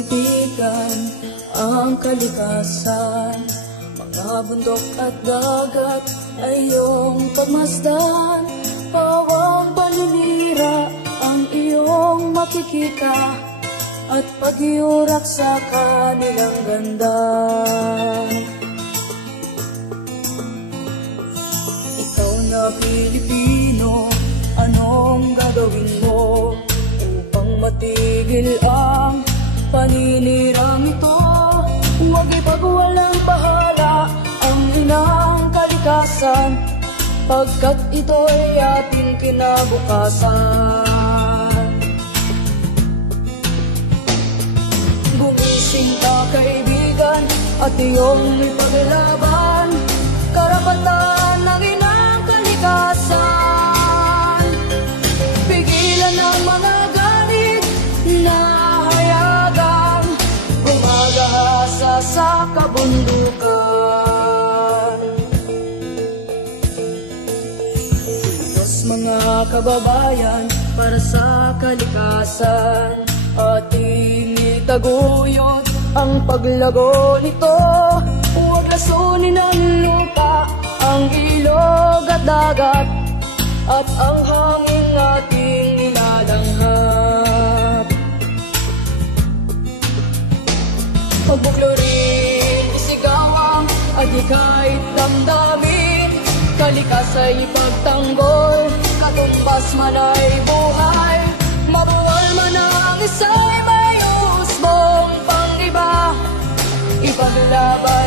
kaibigan, ang kalikasan, mga bundok at dagat ay iyong pagmasdan. Bawang paninira ang iyong makikita at pagyurak sa kanilang ganda. Ikaw na Pilipino, anong gagawin mo upang matigil ang paninirang ito? Huwag ipagwalang bahala ang inang kalikasan, pagkat ito'y ating kinabukasan. Gumising ka kaibigan at iyong ipaglaban karapatan ng inang kalikasan. Pigilan ang mga galit na hayagang gumagahasa sa kabundukan. Diyos mga kababayan, para sa kalikasan ating itaguyod ang paglago nito. Huwag lasunin ang lupa, ang ilog at dagat, at ang hangin ating nilalanghap. Pagbuklurin, isigaw at ika'y damdamin, kalikasa'y ipagtanggol, katumbas man ay buhay. Mabuwal man ang isa'y may husbong pang-iba, ipaglaban